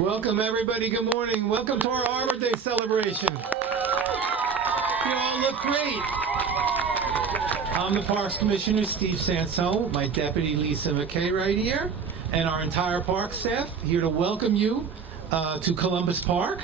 Welcome, everybody. Good morning. Welcome to our Arbor Day celebration. You all look great. I'm the Parks Commissioner, Steve Sansone, my deputy, Lisa McKay, right here, and our entire park staff here to welcome you to Columbus Park.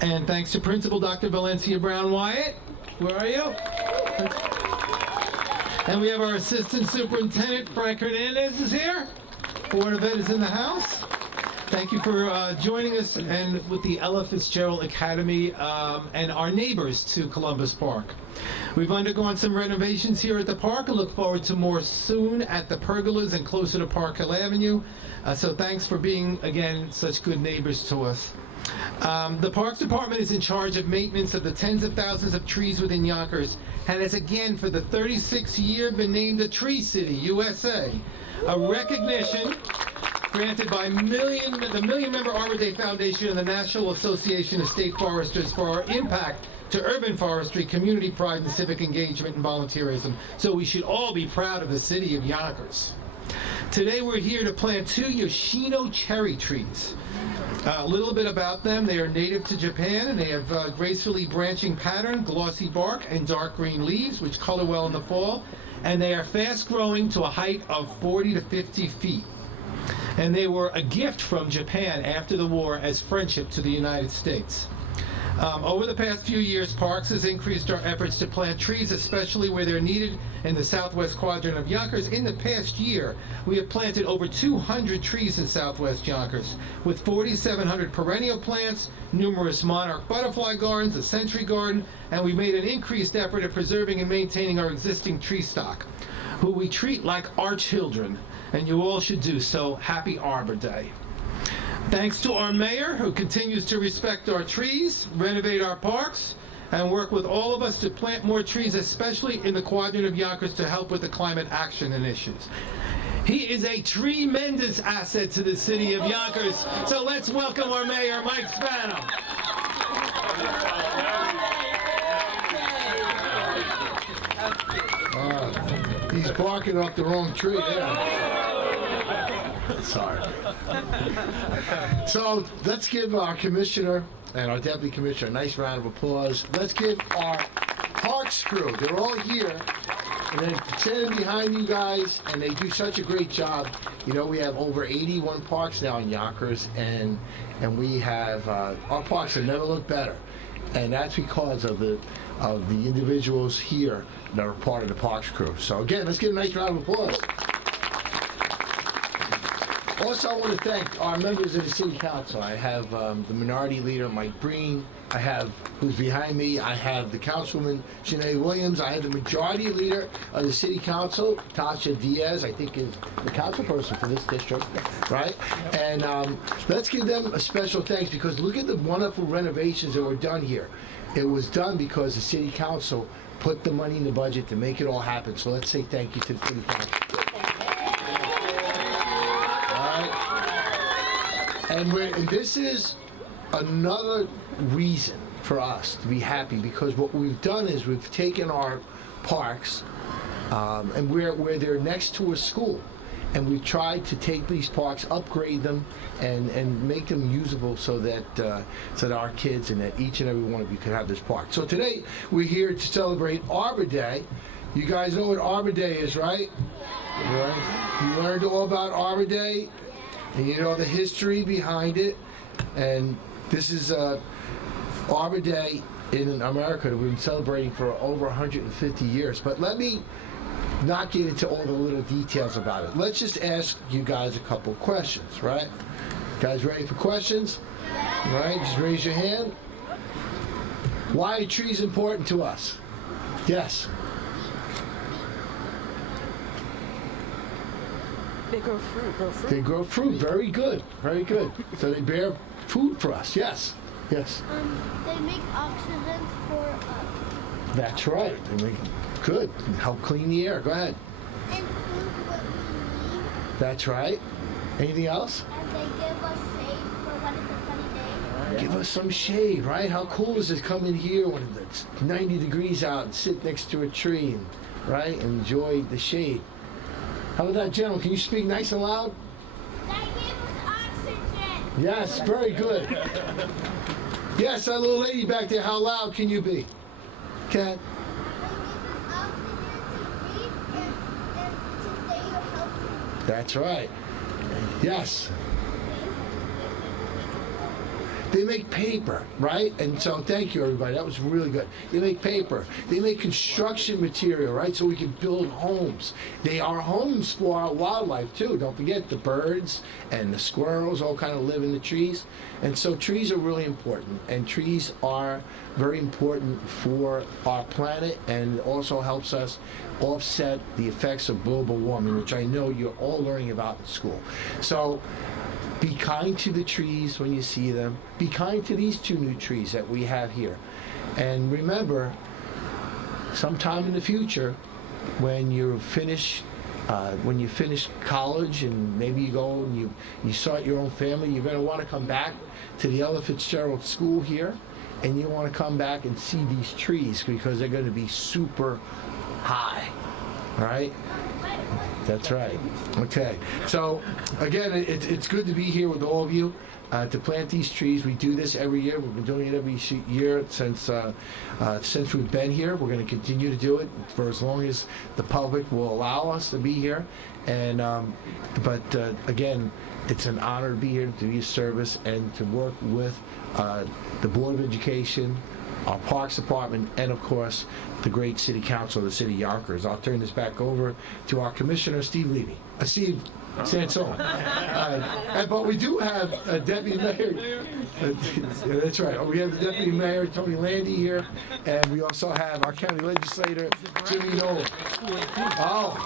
And thanks to Principal Dr. Valencia Brown-Wyatt. Where are you? And we have our Assistant Superintendent, Frank Hernandez, is here. Board of Ed is in the house. Thank you for joining us and with the Ella Fitzgerald Academy and our neighbors to Columbus Park. We've undergone some renovations here at the park and look forward to more soon at the pergolas and closer to Park Hill Avenue. So thanks for being, again, such good neighbors to us. The Parks Department is in charge of maintenance of the tens of thousands of trees within Yonkers and has again for the 36th year been named a Tree City, USA, a recognition granted by the Million-Member Arbor Day Foundation and the National Association of State Foresters for our impact to urban forestry, community pride, and civic engagement and volunteerism. So we should all be proud of the city of Yonkers. Today we're here to plant 2 Yoshino cherry trees. A little bit about them. They are native to Japan and they have gracefully branching pattern, glossy bark, and dark green leaves, which color well in the fall. And they are fast growing to a height of 40 to 50 feet. And they were a gift from Japan after the war as friendship to the United States. Over the past few years, Parks has increased our efforts to plant trees, especially where they're needed in the southwest quadrant of Yonkers. In the past year, we have planted over 200 trees in southwest Yonkers, with 4,700 perennial plants, numerous monarch butterfly gardens, a century garden, and we made an increased effort at preserving and maintaining our existing tree stock, who we treat like our children, and you all should do so. Happy Arbor Day. Thanks to our mayor, who continues to respect our trees, renovate our parks, and work with all of us to plant more trees, especially in the quadrant of Yonkers, to help with the climate action initiatives. He is a tremendous asset to the city of Yonkers, so let's welcome our mayor, Mike Spano. He's barking up the wrong tree there. Sorry. So let's give our commissioner and our deputy commissioner a nice round of applause. Let's give our parks crew. They're all here. And they're standing behind you guys, and they do such a great job. You know, we have over 81 parks now in Yonkers, and we have our parks have never looked better. And that's because of the individuals here that are part of the parks crew. So again, let's give a nice round of applause. Also, I want to thank our members of the City Council. I have the Minority Leader, Mike Breen. I have, who's behind me, I have the Councilwoman, Shanae Williams. I have the Majority Leader of the City Council, Tasha Diaz, I think is the council person for this district, right? And let's give them a special thanks because look at the wonderful renovations that were done here. It was done because the City Council put the money in the budget to make it all happen. So let's say thank you to the City Council. And this is another reason for us to be happy because what we've done is we've taken our parks and where they're next to a school, and we've tried to take these parks, upgrade them, and make them usable so that our kids and that each and every one of you can have this park. So today we're here to celebrate Arbor Day. You guys know what Arbor Day is, right? Right. You learned all about Arbor Day. And you know the history behind it, and this is Arbor Day in America that we've been celebrating for over 150 years. But let me not get into all the little details about it. Let's just ask you guys a couple questions, right? Guys ready for questions? All right, just raise your hand. Why are trees important to us? Yes. They grow fruit. They grow fruit. Very good. Very good. So they bear food for us. Yes. Yes. They make oxygen for us. That's right. They make good. Help clean the air. Go ahead. And food what we need. That's right. Anything else? And they give us shade for when it's a sunny day. Give us some shade, right? How cool is it come in here when it's 90 degrees out and sit next to a tree and right and enjoy the shade? How about that, gentleman? Can you speak nice and loud? They give us oxygen. Yes, very good. Yes, that little lady back there, how loud can you be? Cat? That's right. Yes. They make paper, right? And so thank you, everybody. That was really good. They make paper. They make construction material, right? So we can build homes. They are homes for our wildlife, too. Don't forget the birds and the squirrels all kind of live in the trees. And so trees are really important. And trees are very important for our planet, and it also helps us offset the effects of global warming, which I know you're all learning about in school. So be kind to the trees when you see them. Be kind to these two new trees that we have here. And remember, sometime in the future, when you finish college and maybe you go and you start your own family, you're going to want to come back to the Ella Fitzgerald School here, and you want to come back and see these trees because they're going to be super high. All right? That's right. Okay. So, again, it's good to be here with all of you to plant these trees. We do this every year. We've been doing it every year since we've been here. We're going to continue to do it for as long as the public will allow us to be here. And but again, it's an honor to be here, to be of service, and to work with the Board of Education, our Parks Department, and of course, the great City Council of the City of Yonkers. I'll turn this back over to our Commissioner, Steve Levy. Steve Sansone. But we do have a Deputy Mayor. That's right. We have the Deputy Mayor, Tony Landy, here, and we also have our County Legislator, Jimmy Nolan. Oh,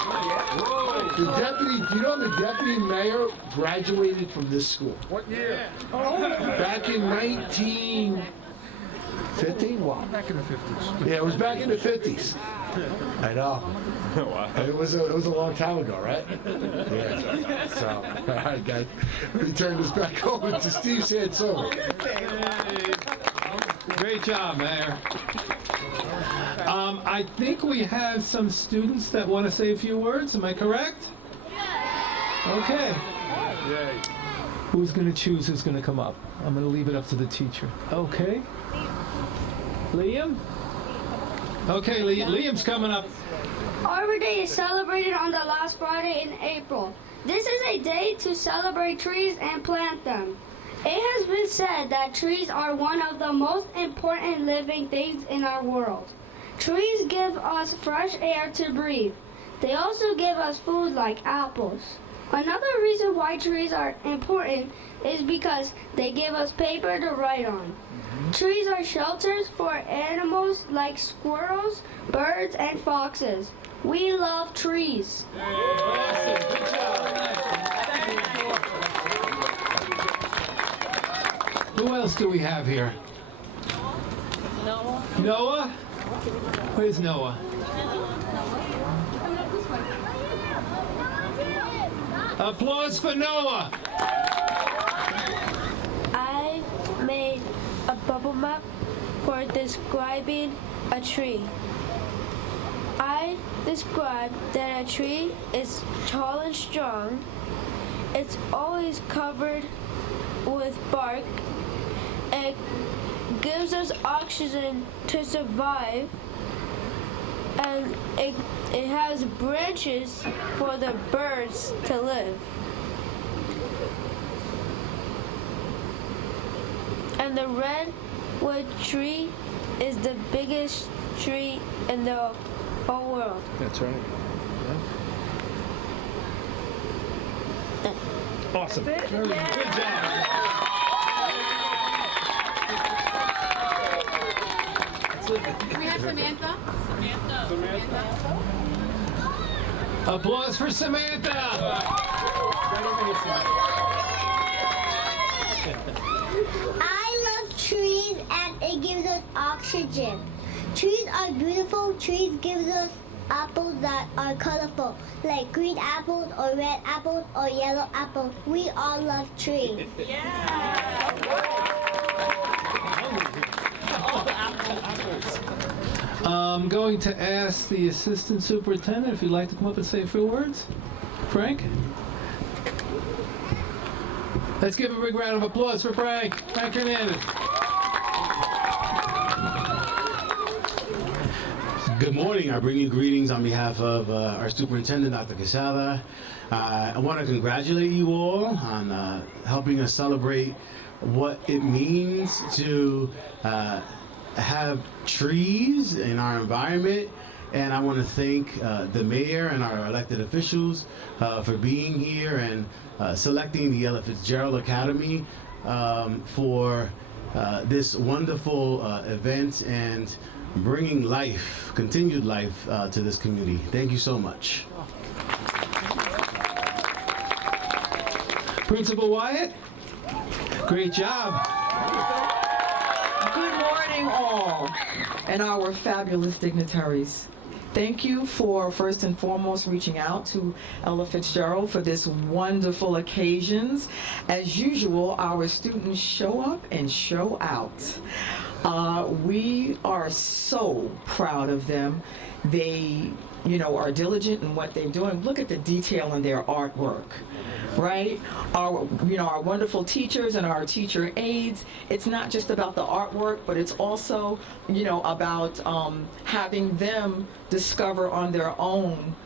the Deputy, do you know the Deputy Mayor graduated from this school? What year? Back in 1950? Wow. Back in the 50s. Yeah, it was back in the 50s. I know. Wow. It was a long time ago, right? Yeah. So, all right, guys. We turn this back over to Steve Sansone. Hey. Great job, Mayor. I think we have some students that want to say a few words. Am I correct? Okay. Yay. Who's going to choose who's going to come up? I'm going to leave it up to the teacher. Okay. Liam? Okay, Liam's coming up. Arbor Day is celebrated on the last Friday in April. This is a day to celebrate trees and plant them. It has been said that trees are one of the most important living things in our world. Trees give us fresh air to breathe. They also give us food like apples. Another reason why trees are important is because they give us paper to write on. Trees are shelters for animals like squirrels, birds, and foxes. We love trees. Awesome. Good job. Who else do we have here? Noah. Noah? Where's Noah? Applause for Noah. I made a bubble map for describing a tree. I described that a tree is tall and strong. It's always covered with bark. It gives us oxygen to survive. And it has branches for the birds to live. And the redwood tree is the biggest tree in the whole world. That's right. Awesome. Good job. We have Samantha. Applause for Samantha. I love trees and it gives us oxygen. Trees are beautiful. Trees give us apples that are colorful, like green apples or red apples or yellow apples. We all love trees. I'm going to ask the Assistant Superintendent if you'd like to come up and say a few words. Frank? Let's give a big round of applause for Frank Hernandez. Good morning. I bring you greetings on behalf of our superintendent, Dr. Quesada. I want to congratulate you all on helping us celebrate what it means to have trees in our environment. And I want to thank the mayor and our elected officials for being here and selecting the Ella Fitzgerald Academy for this wonderful event and bringing life, continued life to this community. Thank you so much. Principal Wyatt, great job. Good morning, all, and our fabulous dignitaries. Thank you for, first and foremost, reaching out to Ella Fitzgerald for this wonderful occasions. As usual, our students show up and show out. We are so proud of them. They, are diligent in what they're doing. Look at the detail in their artwork, right? Our wonderful teachers and our teacher aides. It's not just about the artwork, but it's also, about having them discover on their own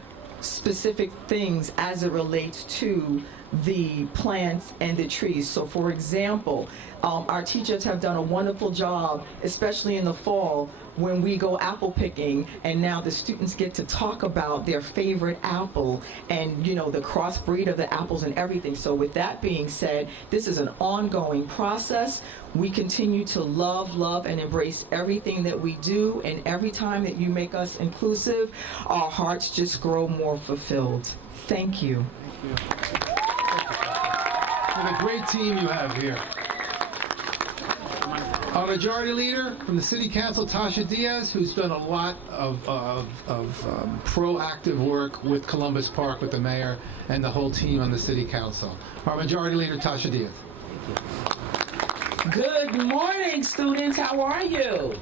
specific things as it relates to the plants and the trees. So for example, our teachers have done a wonderful job, especially in the fall when we go apple picking, and now the students get to talk about their favorite apple and the crossbreed of the apples and everything. So with that being said, this is an ongoing process. We continue to love and embrace everything that we do, and every time that you make us inclusive, our hearts just grow more fulfilled. Thank you. What a great team you have here. Our majority leader from the City Council, Tasha Diaz, who's done a lot of proactive work with Columbus Park, with the mayor and the whole team on the City Council. Our majority leader, Tasha Diaz. Good morning, students. How are you?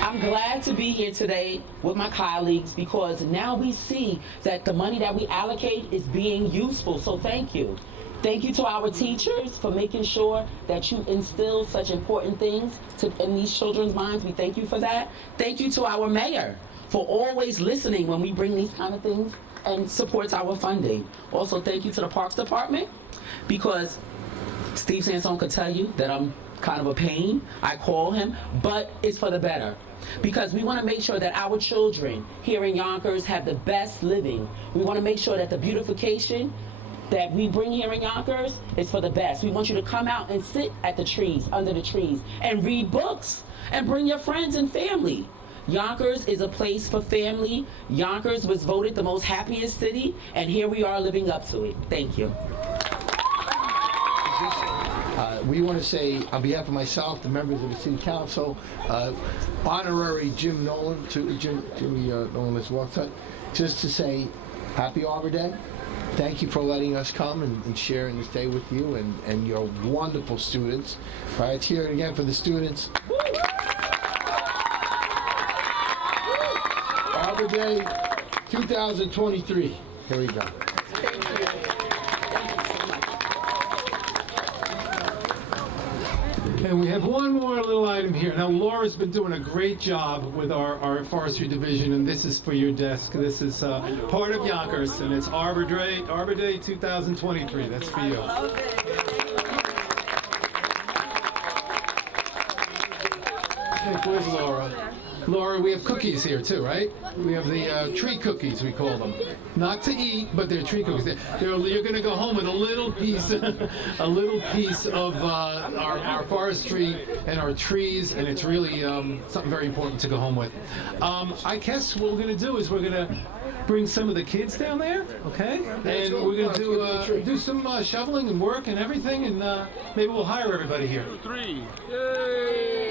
I'm glad to be here today with my colleagues because now we see that the money that we allocate is being useful. So thank you. Thank you to our teachers for making sure that you instill such important things in these children's minds. We thank you for that. Thank you to our mayor for always listening when we bring these kind of things and supports our funding. Also, thank you to the Parks Department because Steve Sansone could tell you that I'm kind of a pain. I call him, but it's for the better. Because we want to make sure that our children here in Yonkers have the best living. We want to make sure that the beautification that we bring here in Yonkers is for the best. We want you to come out and sit at the trees, under the trees, and read books, and bring your friends and family. Yonkers is a place for family. Yonkers was voted the most happiest city, and here we are living up to it. Thank you. We want to say, on behalf of myself, the members of the City Council, honorary Jim Nolan, Jimmy Nolan has walked out, just to say Happy Arbor Day. Thank you for letting us come and sharing this day with you and your wonderful students. All right, let's hear it again for the students. Arbor Day 2023. Here we go. And we have one more little item here. Now, Laura's been doing a great job with our forestry division, and this is for your desk. This is part of Yonkers, and it's Arbor Day 2023. That's for you. Okay, where's Laura? Laura, we have cookies here too, right? We have the tree cookies, we call them. Not to eat, but they're tree cookies. You're going to go home with a little piece, of our forestry and our trees, and it's really something very important to go home with. I guess what we're going to do is we're going to bring some of the kids down there, okay? And we're going to do some shoveling and work and everything, and maybe we'll hire everybody here. 2, 3. Yay!